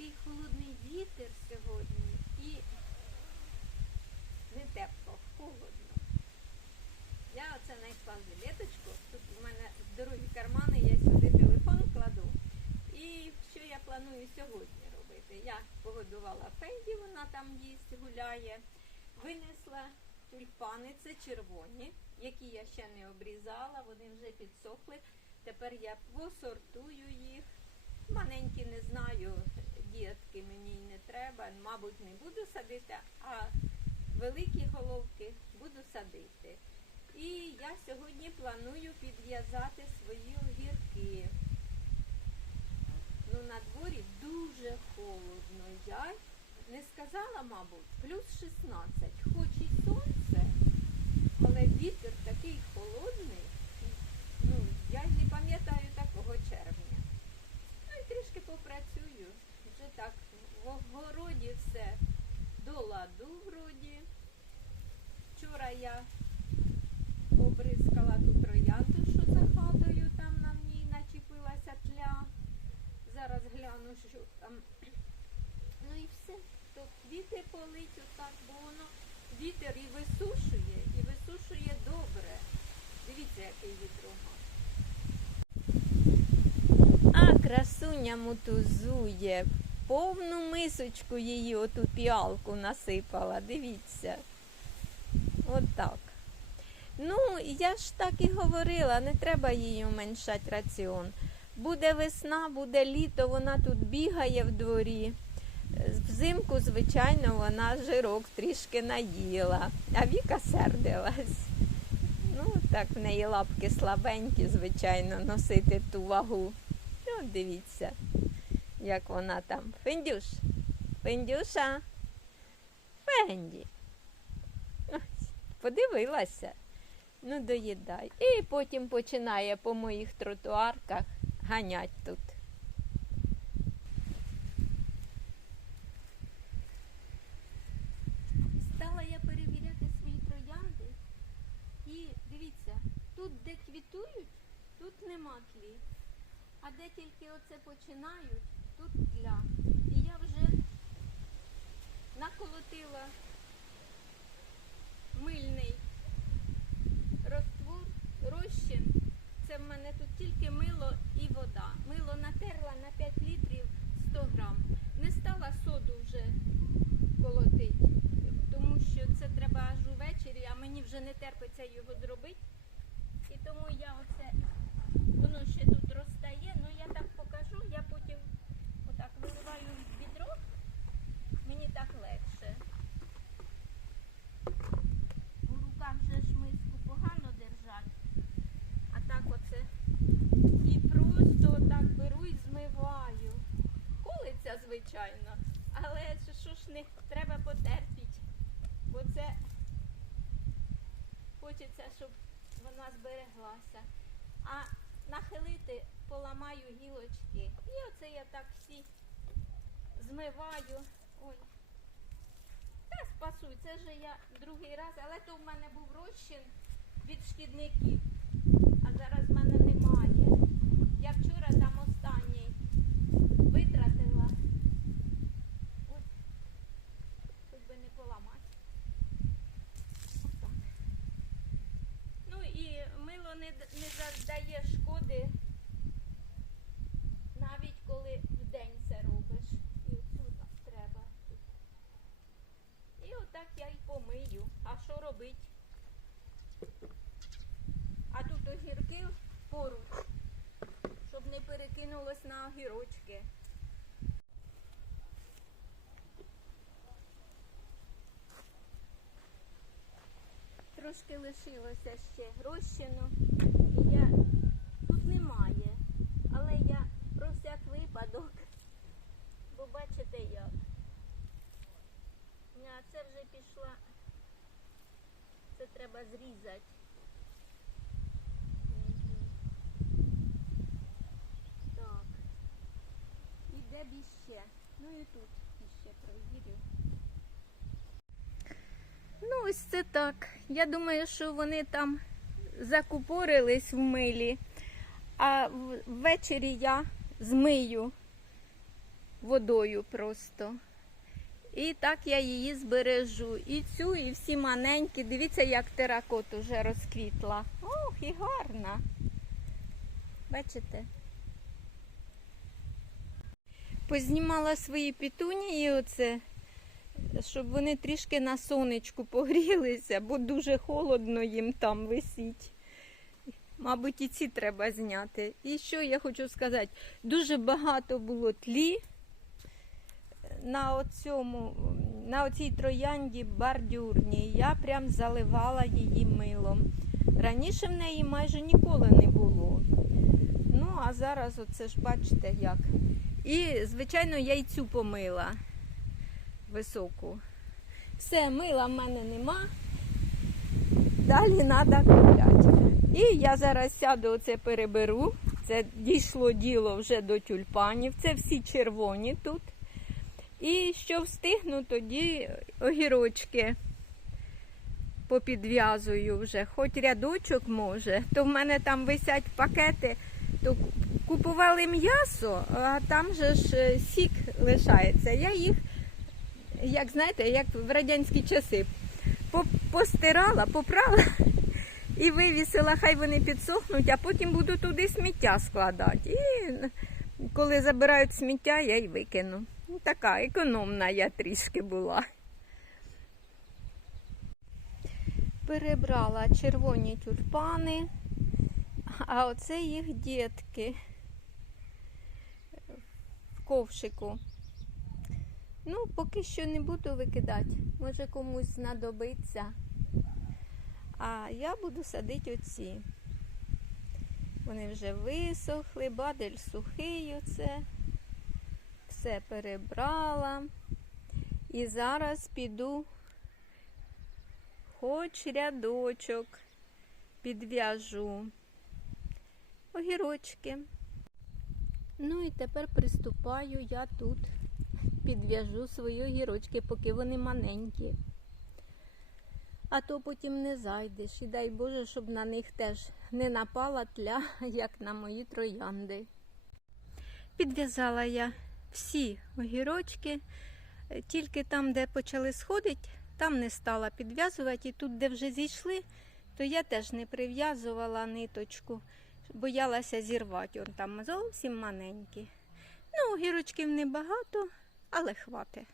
такий холодний вітер сьогодні і не тепло, холодно. Я оце знайшла жилеточку. Тут у мене здорові кармани, я сюди телефон кладу. І що я планую сьогодні робити? Я погодувала Фенді, вона там їсть, гуляє. Винесла тюльпани, це червоні, які я ще не обрізала, вони вже підсохли. Тепер я посортую їх. Маленькі не знаю, дітки мені не треба, мабуть, не буду садити, а великі головки буду садити. І я сьогодні планую підв'язати свої огірки. Ну, на дворі дуже холодно. Я не сказала, мабуть, плюс 16. Хоч і сонце, але вітер такий холодний. Ну, я не пам'ятаю такого червня. Ну і трішки попрацюю. Вже так в городі все до ладу вроді. Вчора я обрискала ту троянду, що за хатою там на ній начепилася тля. Зараз гляну, що там. Ну. То квіти полить отак, бо воно вітер і висушує, і висушує добре. Дивіться, який вітруган. А красуня мотузує. Повну мисочку її оту піалку насипала. Дивіться. Отак. Ну, я ж так і говорила, не треба їй уменшати раціон. Буде весна, буде літо, вона тут бігає в дворі. Взимку, звичайно, вона жирок трішки наїла, а Віка сердилась. Ну, так в неї лапки слабенькі, звичайно, носити ту вагу. Ну, дивіться, як вона там. Фендюш, Фендюша, Фенді. Подивилася. Ну, доїдай. І потім починає по моїх тротуарках ганять тут. Стала я перевіряти свої троянди. І дивіться, тут, де квітують, тут нема тлі. А де тільки оце починають, тут тля. І я вже наколотила мильний розтвор, розчин. Це в мене тут тільки мило і вода. Мило натерла на 5 літрів 100 грам. Не стала соду вже колотить, тому що це треба аж увечері, а мені вже не терпиться його зробити. І тому я оце, воно ще тут розтає, ну я так покажу, я потім отак виливаю в відро, мені так легше. У руках вже ж миску погано держать. А так оце. І просто так беру і змиваю. Колиться, звичайно. Але що ж не треба потерпіть. Бо це хочеться, щоб вона збереглася. А нахилити поламаю гілочки. І оце я так всі змиваю. Ой. Та спасую. це вже я другий раз, але то в мене був розчин від шкідників. А зараз в мене немає. Я вчора там останній витратила. Ой, хоч би не поламати. Отак. Ну і мило не, завдає шкоди, навіть коли вдень це робиш. І отут треба. І отак я й помию. А що робить? А тут огірки поруч, щоб не перекинулось на огірочки. Трошки лишилося ще розчину. І я тут немає, але я про всяк випадок, бо бачите як. А це вже пішла. Це треба зрізати. Так. І де б іще? Ну і тут іще провірю. Ось це так. Я думаю, що вони там закупорились в милі, а ввечері я змию. водою просто. І так я її збережу. І цю, і всі маленькі. Дивіться, як теракот уже розквітла. Ох, і гарна. Бачите? Познімала свої пітунії, оце, щоб вони трішки на сонечку погрілися, бо дуже холодно їм там висіть. Мабуть, і ці треба зняти. І що я хочу сказати? Дуже багато було тлі на оцьому, на оцій троянді бордюрній. Я прям заливала її милом. Раніше в неї майже ніколи не було. Ну, а зараз оце ж бачите як. І, звичайно, я й цю помила високу. Все, мила в мене нема. Далі треба купляти. І я зараз сяду, оце переберу. Це дійшло діло вже до тюльпанів. Це всі червоні тут. І що встигну, тоді огірочки попідв'язую вже, хоч рядочок може, то в мене там висять пакети, то купували м'ясо, а там же ж е, сік лишається. Я їх, як знаєте, як в радянські часи, постирала, попрала і вивісила, хай вони підсохнуть, а потім буду туди сміття складати. І коли забирають сміття, я й викину. Ну, Така економна я трішки була. Перебрала червоні тюльпани, а оце їх дітки в ковшику. Ну, поки що не буду викидати. Може комусь знадобиться. А я буду садити оці. Вони вже висохли, бадель сухий оце. Все перебрала. І зараз піду хоч рядочок підв'яжу огірочки. Ну і тепер приступаю я тут, підв'яжу свої огірочки, поки вони маленькі. А то потім не зайдеш. І дай Боже, щоб на них теж не напала тля, як на мої троянди. Підв'язала я всі огірочки, тільки там, де почали сходити, там не стала підв'язувати. І тут, де вже зійшли, то я теж не прив'язувала ниточку, боялася зірвати. Он там зовсім маленькі. Ну, огірочків небагато, але хватить.